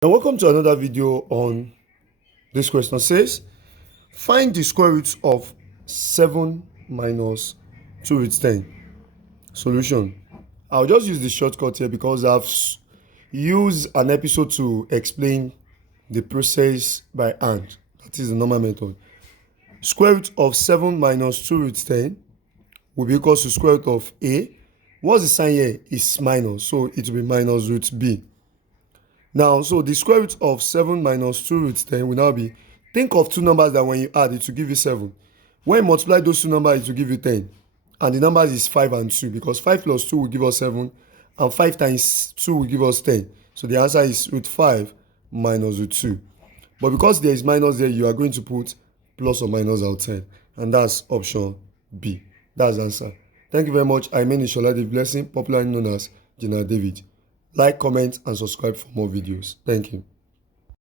And welcome to another video on this question. It says, find the square root of 7 minus 2 root 10. Solution. I'll just use the shortcut here because I've used an episode to explain the process by hand. That is the normal method. Square root of 7 minus 2 root 10 will be equal to square root of a. What's the sign here? Is minus, so it will be minus root b. Now, so the square root of 7 minus 2 root 10 will now be, think of two numbers that when you add, it will give you 7. When you multiply those two numbers, it will give you 10. And the numbers is 5 and 2, because 5 plus 2 will give us 7, and 5 times 2 will give us 10. So the answer is root 5 minus root 2. But because there is minus there, you are going to put plus or minus outside. And that's option B. That's the answer. Thank you very much. I mean Ishola the Blessing, popularly known as General David. Like, comment, and subscribe for more videos. Thank you.